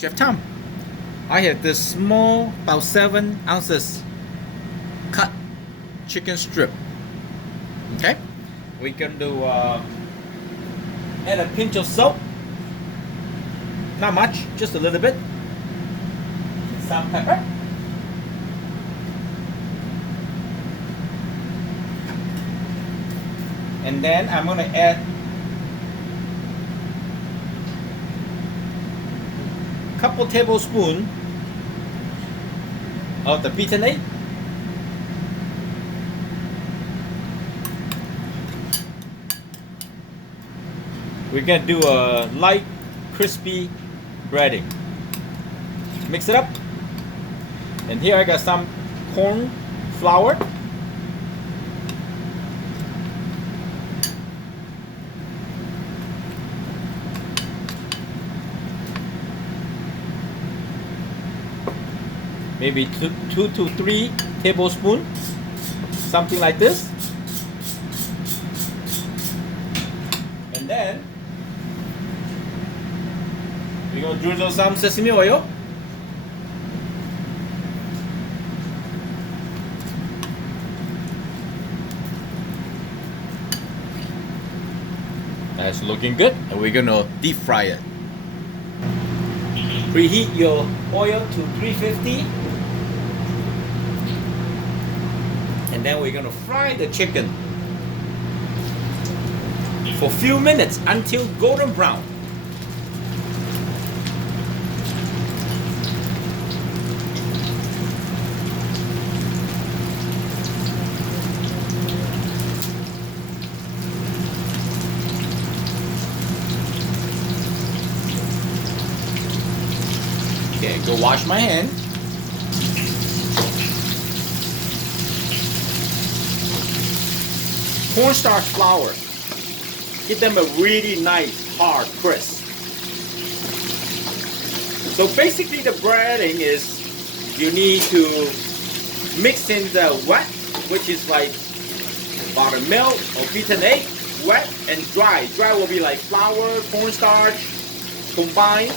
Chef Tom, I have this small, about 7 ounces cut chicken strip. Okay, we can do add a pinch of salt, not much, just a little bit, some pepper, and then I'm going to add a couple tablespoons of the beaten egg. We're gonna do a light crispy breading. Mix it up, and here I got some corn flour, maybe 2 to 3 tablespoons, something like this. And then we're going to drizzle some sesame oil. That's looking good, and we're going to deep fry it. Preheat your oil to 350, and then we're going to fry the chicken for a few minutes until golden brown. Okay, go wash my hand. Cornstarch flour. Give them a really nice hard crisp. So basically the breading is you need to mix in the wet, which is like buttermilk or beaten egg, wet and dry. Dry will be like flour, cornstarch combined.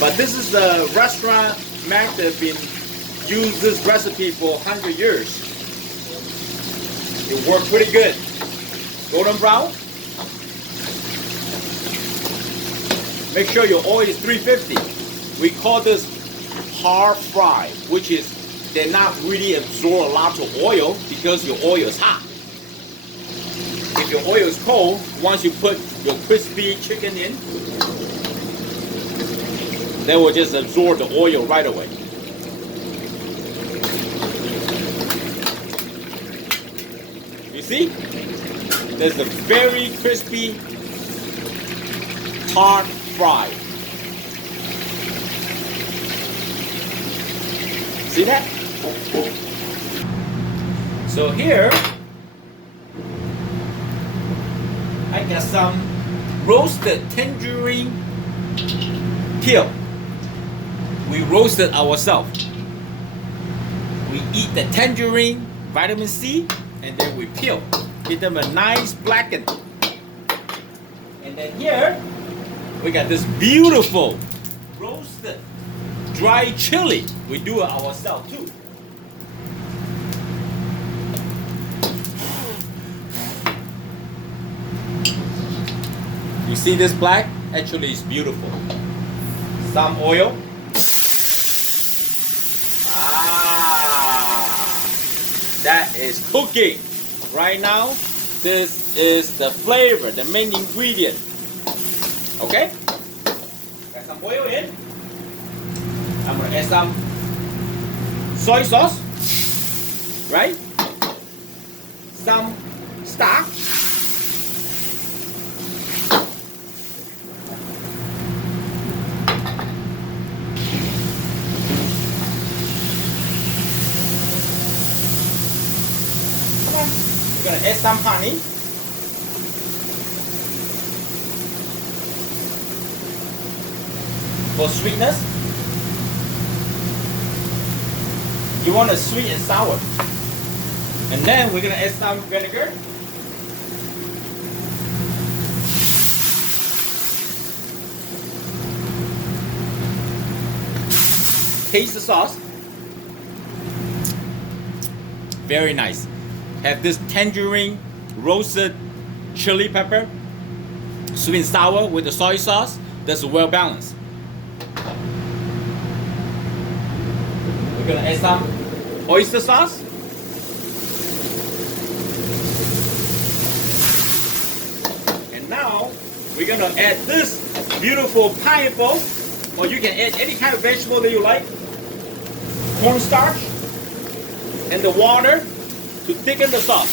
But this is the restaurant method been used this recipe for 100 years. It worked pretty good. Golden brown. Make sure your oil is 350. We call this hard fry, which is they're not really absorb a lot of oil because your oil is hot. If your oil is cold, once you put your crispy chicken in, they will just absorb the oil right away. You see? There's a very crispy, hard fry. See that? So here, I got some roasted tangerine peel. We roasted ourselves. We eat the tangerine, vitamin C, and then we peel. Give them a nice blacken. And then here, we got this beautiful roasted dry chili. We do it ourselves too. You see this black? Actually, it's beautiful. Some oil. That is cooking. Right now, this is the flavor, the main ingredient. Okay? Got some oil in. I'm gonna add some soy sauce. Right? Some starch. We're gonna add some honey. For sweetness. You want a sweet and sour. And then we're gonna add some vinegar. taste the sauce. Very nice. Have this tangerine roasted chili pepper, sweet and sour with the soy sauce. That's well balanced. We're gonna add some oyster sauce. And now we're gonna add this beautiful pineapple, or you can add any kind of vegetable that you like. Cornstarch and the water to thicken the sauce.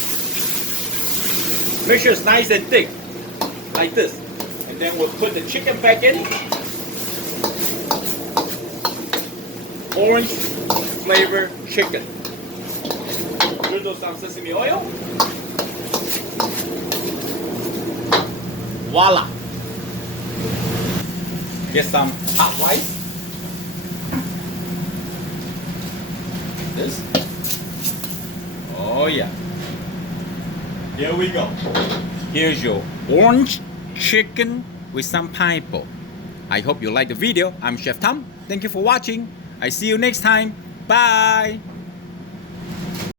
Make sure it's nice and thick, like this. And then we'll put the chicken back in. Orange flavor chicken. Drizzle some sesame oil. Voila. Get some hot rice. This. Oh yeah. Here we go. Here's your orange chicken with some pineapple. I hope you like the video. I'm Chef Tom. Thank you for watching. I see you next time. Bye.